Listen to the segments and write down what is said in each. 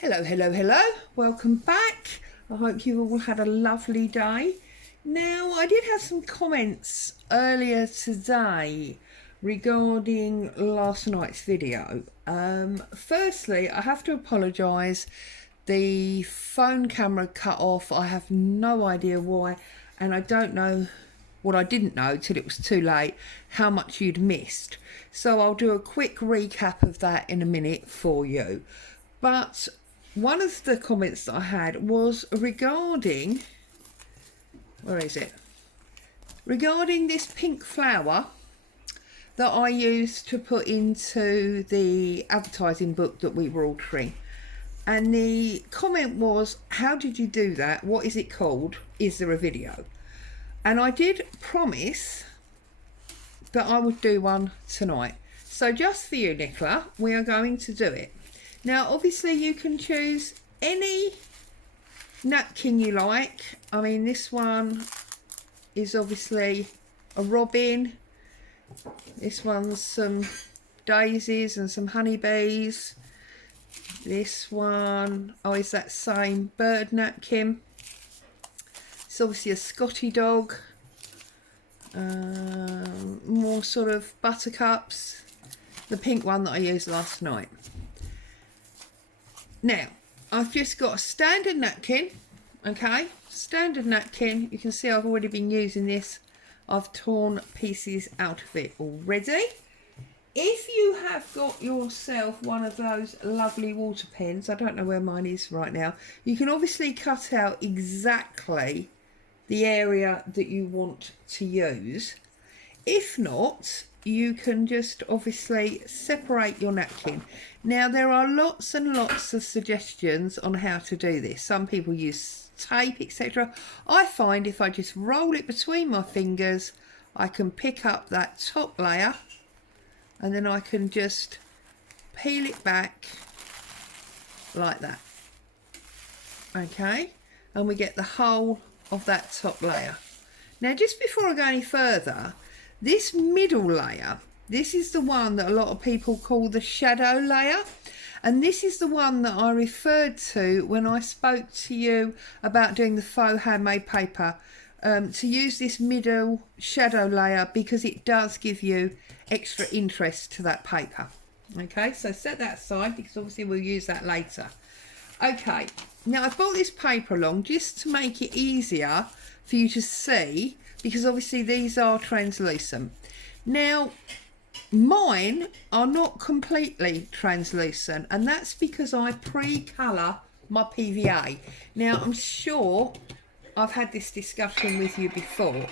Hello, hello, hello. Welcome back. I hope you've all had a lovely day. Now, I did have some comments earlier today regarding last night's video. Firstly, I have to apologise. The phone camera cut off. I have no idea why, and I don't know what I didn't know till it was too late, how much you'd missed. So I'll do a quick recap of that in a minute for you. But one of the comments that I had was regarding, where is it? Regarding this pink flower that I used to put into the advertising book that we were altering. And the comment was, how did you do that? What is it called? Is there a video? And I did promise that I would do one tonight. So just for you, Nicola, we are going to do it. Now, obviously, you can choose any napkin you like. I mean, this one is obviously a robin. This one's some daisies and some honeybees. This one, oh, is that same bird napkin. It's obviously a Scotty dog. More sort of buttercups. The pink one that I used last night. Now, I've just got a standard napkin, okay? Standard napkin. You can see I've already been using this. I've torn pieces out of it already. If you have got yourself one of those lovely water pens, I don't know where mine is right now, you can obviously cut out exactly the area that you want to use. If not, you can just obviously separate your napkin. Now, there are lots and lots of suggestions on how to do this. Some people use tape, etc. I find if I just roll it between my fingers, I can pick up that top layer and then I can just peel it back like that. Okay, and we get the whole of that top layer. Now, just before I go any further, this middle layer, this is the one that a lot of people call the shadow layer. And this is the one that I referred to when I spoke to you about doing the faux handmade paper. To use this middle shadow layer because it does give you extra interest to that paper. Okay, so set that aside because obviously we'll use that later. Okay, now I've brought this paper along just to make it easier for you to see, because obviously these are translucent. Now, mine are not completely translucent, and that's because I pre-colour my PVA. Now, I'm sure I've had this discussion with you before,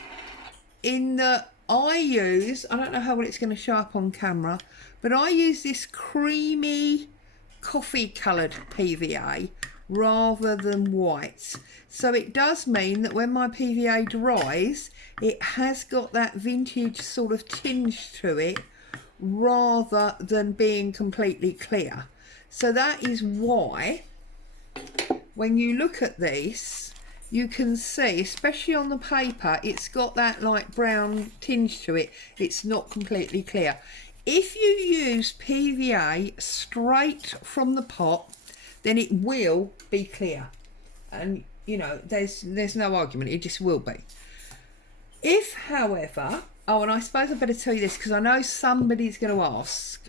in that I use, I don't know how well it's going to show up on camera, but I use this creamy coffee coloured PVA rather than white. So it does mean that when my PVA dries, it has got that vintage sort of tinge to it rather than being completely clear. So that is why when you look at this, you can see, especially on the paper, it's got that light brown tinge to it. It's not completely clear. If you use PVA straight from the pot, then it will be clear. And, you know, there's no argument. It just will be. If, however, oh, and I suppose I better tell you this because I know somebody's going to ask.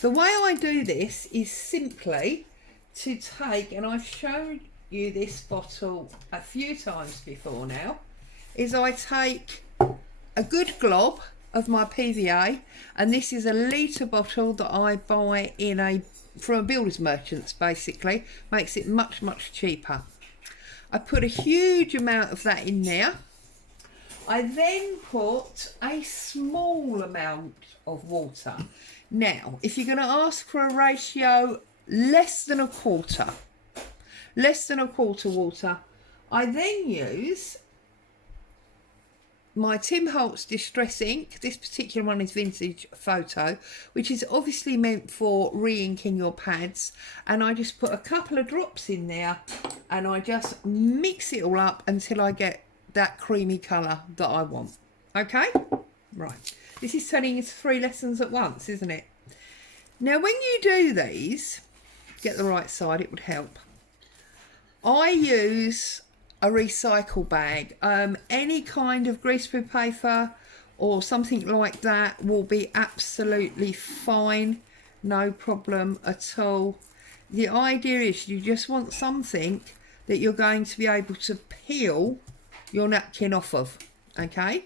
The way I do this is simply to take, and I've shown you this bottle a few times before now, is I take a good glob of my PVA, and this is a litre bottle that I buy from a builder's merchants, basically. Makes it much, much cheaper. I put a huge amount of that in there. I then put a small amount of water. Now, if you're going to ask for a ratio less than a quarter water, I then use my Tim Holtz Distress ink. This particular one is Vintage Photo, which is obviously meant for re-inking your pads. And I just put a couple of drops in there and I just mix it all up until I get that creamy colour that I want. Okay? Right. This is turning into 3 lessons at once, isn't it? Now, when you do these, get the right side, it would help. I use a recycle bag. Any kind of greaseproof paper or something like that will be absolutely fine, no problem at all. The idea is you just want something that you're going to be able to peel your napkin off of, okay?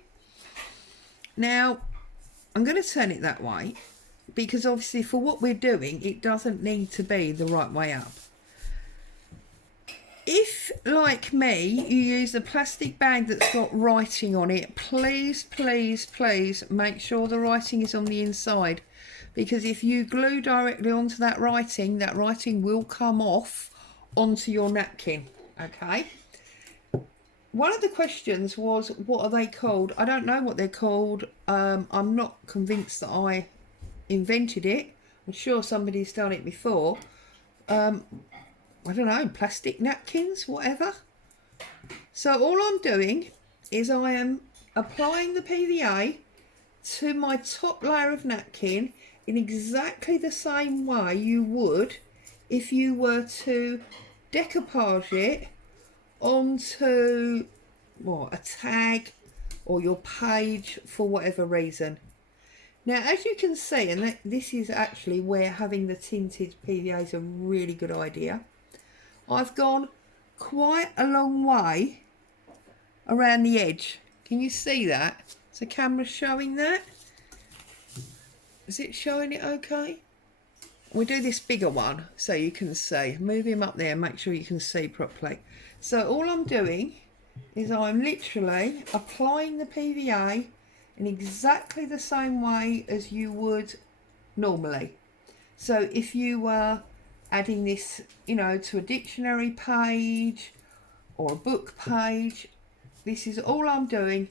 Now, I'm going to turn it that way because obviously for what we're doing, it doesn't need to be the right way up. If, like me, you use a plastic bag that's got writing on it, please, please, please make sure the writing is on the inside, because if you glue directly onto that writing will come off onto your napkin, okay? One of the questions was, what are they called? I don't know what they're called. I'm not convinced that I invented it. I'm sure somebody's done it before. I don't know, plastic napkins, whatever. So all I'm doing is I am applying the PVA to my top layer of napkin in exactly the same way you would if you were to decoupage it onto a tag or your page for whatever reason. Now, as you can see, and this is actually where having the tinted PVA is a really good idea, I've gone quite a long way around the edge. Can you see that? Is the camera showing that? Is it showing it okay? We'll do this bigger one so you can see. Move him up there, make sure you can see properly. So all I'm doing is I'm literally applying the PVA in exactly the same way as you would normally. So if you were adding this, to a dictionary page or a book page, this is all I'm doing.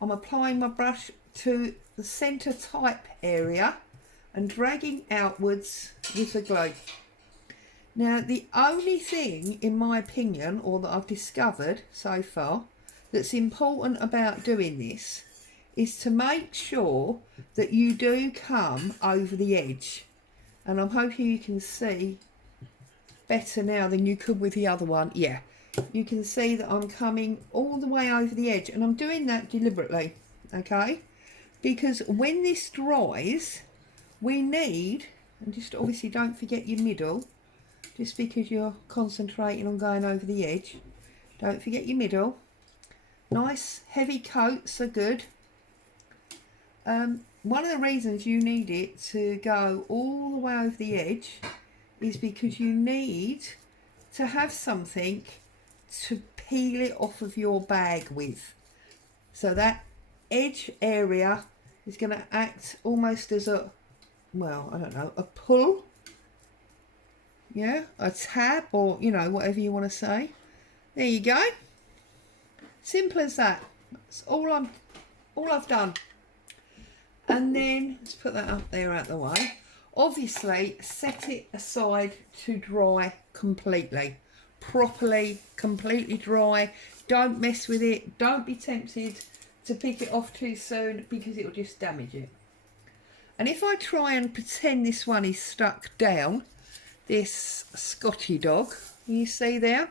I'm applying my brush to the centre type area and dragging outwards with the glue. Now, the only thing, in my opinion, or that I've discovered so far, that's important about doing this is to make sure that you do come over the edge. And I'm hoping you can see better now than you could with the other one. Yeah, you can see that I'm coming all the way over the edge, and I'm doing that deliberately, okay? Because when this dries, we need, and just obviously don't forget your middle, just because you're concentrating on going over the edge, don't forget your middle. Nice heavy coats are good. One of the reasons you need it to go all the way over the edge is because you need to have something to peel it off of your bag with. So that edge area is going to act almost as a, a pull. Yeah, a tab, or, whatever you want to say. There you go. Simple as that. That's all I've done. And then, let's put that up there out the way. Obviously, set it aside to dry completely. Properly, completely dry. Don't mess with it. Don't be tempted to pick it off too soon because it will just damage it. And if I try and pretend this one is stuck down, this Scotty dog, you see there?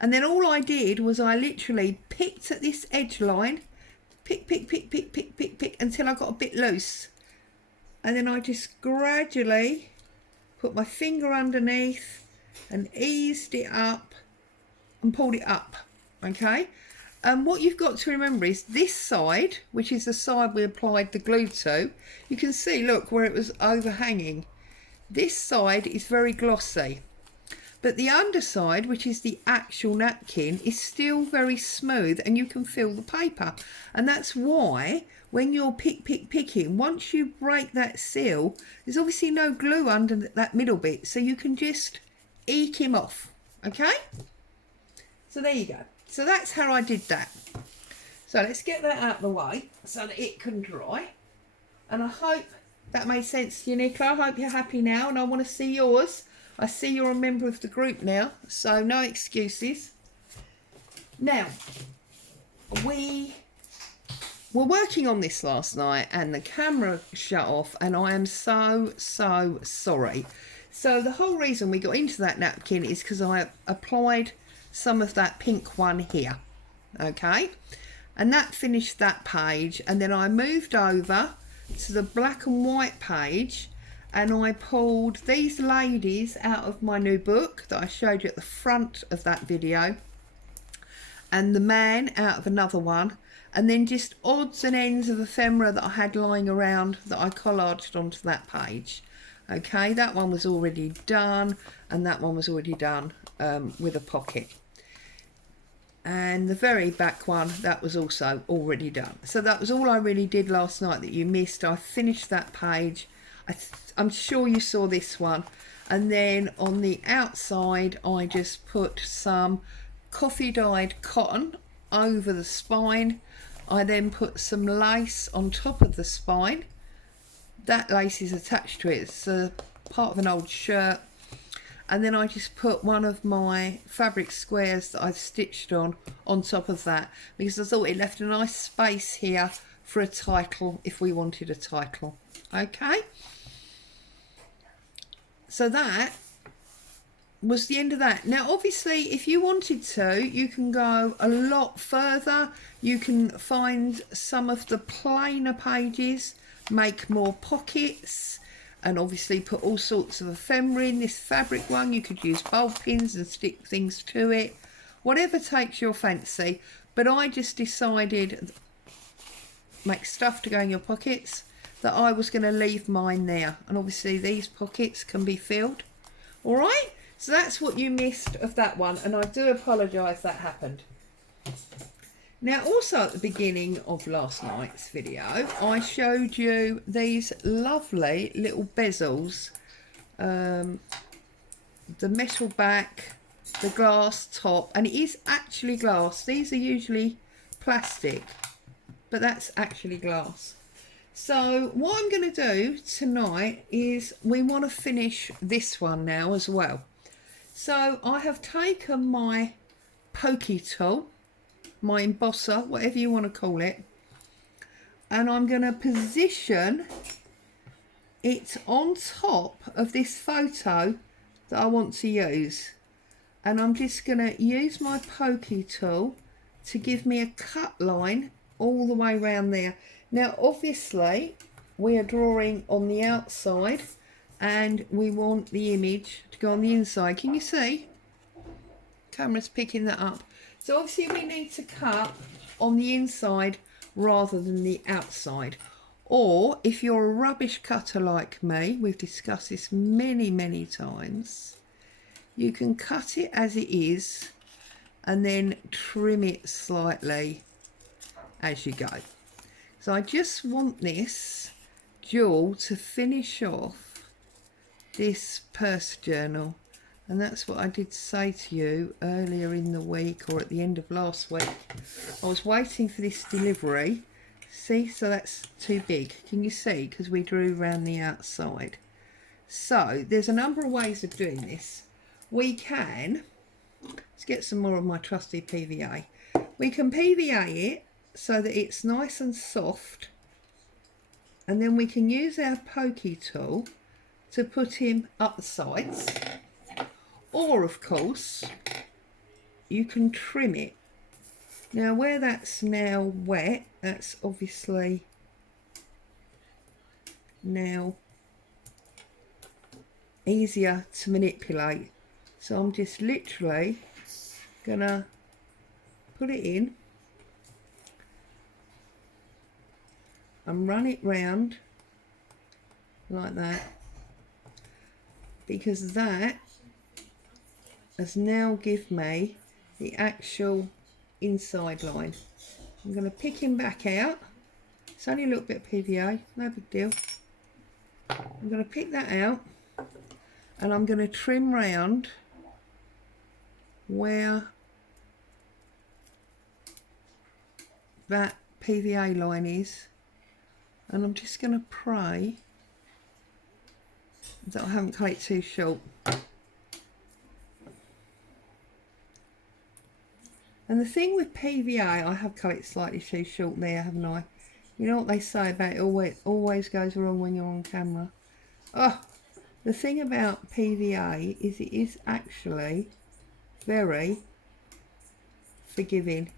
And then all I did was I literally picked at this edge line, pick until I got a bit loose. And then I just gradually put my finger underneath and eased it up and pulled it up, okay? And what you've got to remember is this side, which is the side we applied the glue to, you can see, look, where it was overhanging. This side is very glossy. But the underside, which is the actual napkin, is still very smooth and you can feel the paper. And that's why when you're picking, once you break that seal, there's obviously no glue under that middle bit. So you can just eke him off, okay? So there you go. So that's how I did that. So let's get that out of the way so that it can dry. And I hope that made sense to you, Nicola. I hope you're happy now, and I want to see yours. I see you're a member of the group now, so no excuses. Now, we were working on this last night and the camera shut off, and I am so sorry. So the whole reason we got into that napkin is because I applied some of that pink one here, okay, and that finished that page, and then I moved over to the black and white page and I pulled these ladies out of my new book that I showed you at the front of that video, and the man out of another one, and then just odds and ends of ephemera that I had lying around that I collaged onto that page. Okay, that one was already done, and that one was already done with a pocket. And the very back one, that was also already done. So that was all I really did last night that you missed. I finished that page. I'm sure you saw this one. And then on the outside, I just put some coffee dyed cotton over the spine. I then put some lace on top of the spine. That lace is attached to it. It's a part of an old shirt. And then I just put one of my fabric squares that I've stitched on top of that, because I thought it left a nice space here for a title if we wanted a title. Okay, so that was the end of that. Now obviously if you wanted to, you can go a lot further. You can find some of the plainer pages, make more pockets, and obviously put all sorts of ephemera in. This fabric one, you could use bulb pins and stick things to it, whatever takes your fancy. But I just decided, make stuff to go in your pockets, that I was going to leave mine there, and obviously these pockets can be filled. All right, so that's what you missed of that one, and I do apologise that happened. Now also at the beginning of last night's video, I showed you these lovely little bezels, the metal back, the glass top, and it is actually glass. These are usually plastic, but that's actually glass. So what I'm going to do tonight is we want to finish this one now as well. So I have taken my pokey tool, my embosser, whatever you want to call it, and I'm going to position it on top of this photo that I want to use, and I'm just going to use my pokey tool to give me a cut line all the way around there. Now obviously we are drawing on the outside and we want the image to go on the inside. Can you see? Camera's picking that up. So obviously we need to cut on the inside rather than the outside. Or if you're a rubbish cutter like me, we've discussed this many times, you can cut it as it is and then trim it slightly as you go. So I just want this jewel to finish off this purse journal. And that's what I did say to you earlier in the week, or at the end of last week. I was waiting for this delivery. See, so that's too big. Can you see? Because we drew around the outside. So there's a number of ways of doing this. We can, let's get some more of my trusty PVA. We can PVA it so that it's nice and soft. And then we can use our pokey tool to put him up the sides. Or of course you can trim it. Now where that's now wet, that's obviously now easier to manipulate. So I'm just literally gonna put it in and run it round like that, because that has now give me the actual inside line. I'm going to pick him back out. It's only a little bit of PVA, no big deal. I'm going to pick that out and I'm going to trim round where that PVA line is, and I'm just going to pray that I haven't cut it too short. And the thing with PVA, I have cut it slightly too short there, haven't I? You know what they say about it always goes wrong when you're on camera. Oh, The thing about PVA is it is actually very forgiving.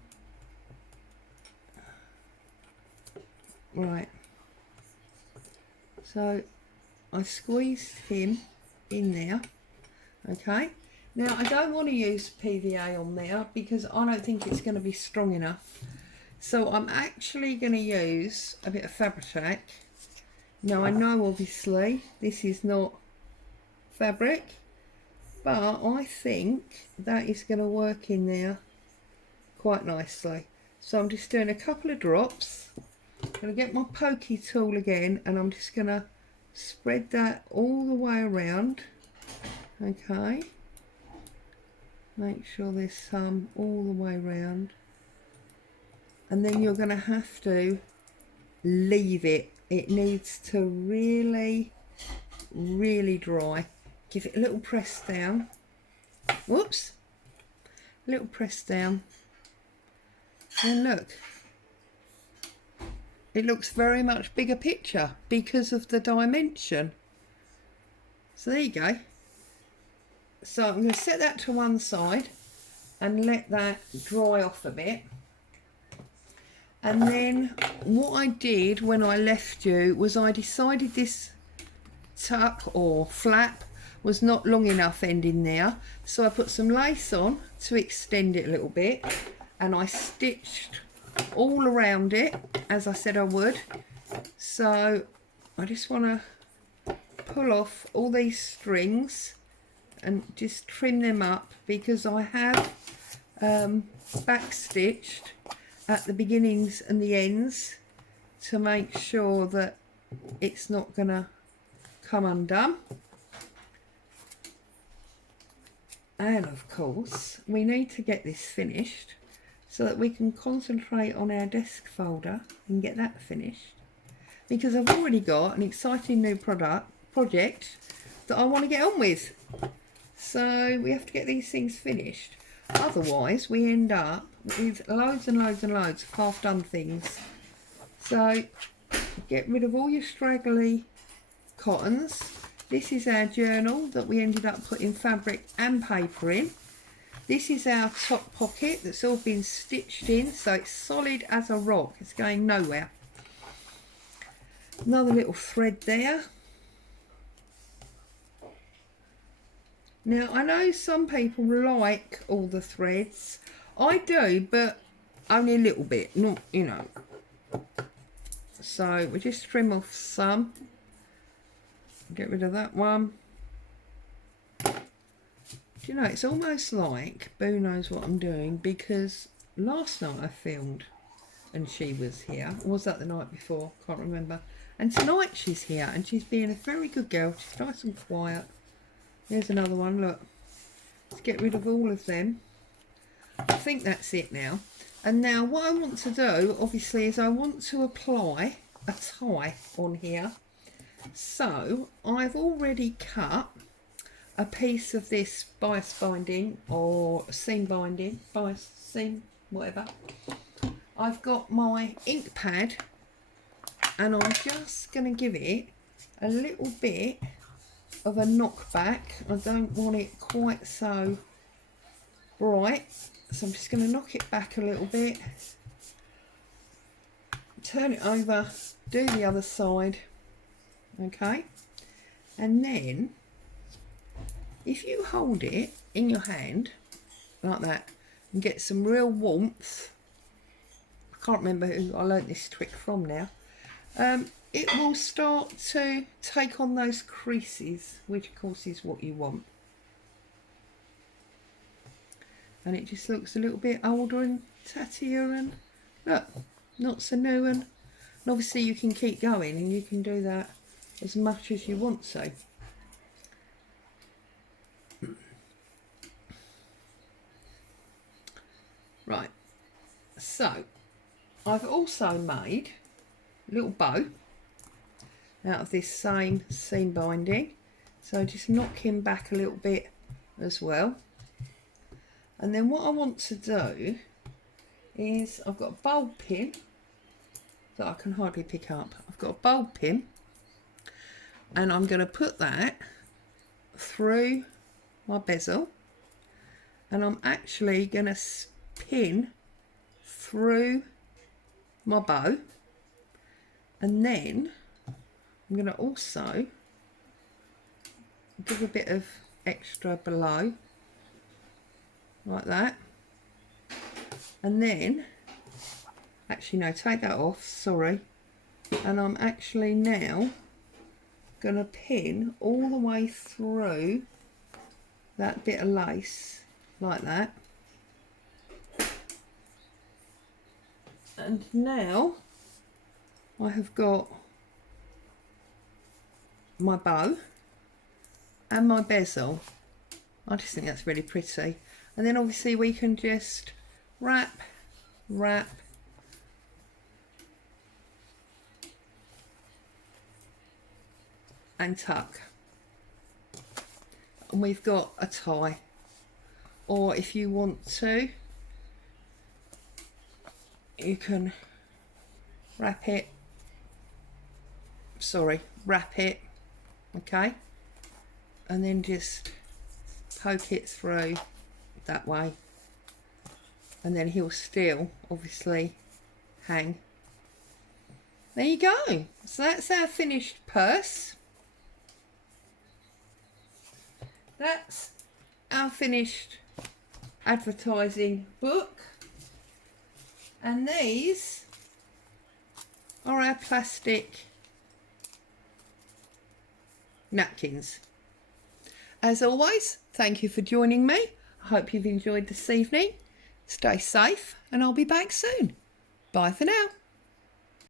Right, so I squeezed him in there. Okay, now I don't want to use PVA on there because I don't think it's going to be strong enough. So I'm actually going to use a bit of Fabri-Tac. Now I know obviously this is not fabric, but I think that is going to work in there quite nicely. So I'm just doing a couple of drops. I'm going to get my pokey tool again and I'm just going to spread that all the way around. Okay, make sure there's some all the way around, and then you're going to have to leave it. It needs to really dry. Give it a little press down. Whoops, a little press down, and look, it looks very much bigger picture because of the dimension. So there you go. So I'm going to set that to one side and let that dry off a bit. And then what I did when I left you was I decided this tuck or flap was not long enough ending there. So I put some lace on to extend it a little bit, and I stitched all around it as I said I would. So I just want to pull off all these strings and just trim them up because I have back stitched at the beginnings and the ends to make sure that it's not gonna come undone. And of course we need to get this finished so that we can concentrate on our desk folder and get that finished, because I've already got an exciting new project that I want to get on with. So we have to get these things finished, otherwise we end up with loads and loads and loads of half done things. So get rid of all your straggly cottons. This is our journal that we ended up putting fabric and paper in. This is our top pocket that's all been stitched in, so it's solid as a rock, it's going nowhere. Another little thread there. Now I know some people like all the threads. I do, but only a little bit, not, you know. So we just trim off some. Get rid of that one. Do you know, it's almost like Boo knows what I'm doing, because last night I filmed and she was here. Or was that the night before? Can't remember. And tonight she's here and she's being a very good girl. She's nice and quiet. There's another one, look. Let's get rid of all of them. I think that's it now. And now what I want to do, obviously, is I want to apply a tie on here. So I've already cut a piece of this bias binding or seam binding, bias seam, whatever. I've got my ink pad and I'm just going to give it a little bit of a knockback. I don't want it quite so bright, so I'm just going to knock it back a little bit, turn it over, do the other side. Okay, and then if you hold it in your hand like that and get some real warmth, I can't remember who I learnt this trick from now, it will start to take on those creases, which of course is what you want. And it just looks a little bit older and tattier and look, not so new, and obviously you can keep going and you can do that as much as you want to. Right, so I've also made a little bow out of this same seam binding, so just knock him back a little bit as well. And then what I want to do is, I've got a bulb pin that I can hardly pick up. I've got a bulb pin and I'm going to put that through my bezel, and I'm actually going to pin through my bow, and then I'm going to also give a bit of extra below like that, and then actually no, take that off, sorry, and I'm actually now going to pin all the way through that bit of lace like that. And now I have got my bow and my bezel. I just think that's really pretty. And then obviously we can just wrap and tuck, and we've got a tie. Or if you want to, you can wrap it, okay, and then just poke it through that way, and then he'll still obviously hang. There you go. So that's our finished purse. That's our finished advertising book, and these are our plastic napkins. As always, thank you for joining me. I hope you've enjoyed this evening. Stay safe, and I'll be back soon. Bye for now.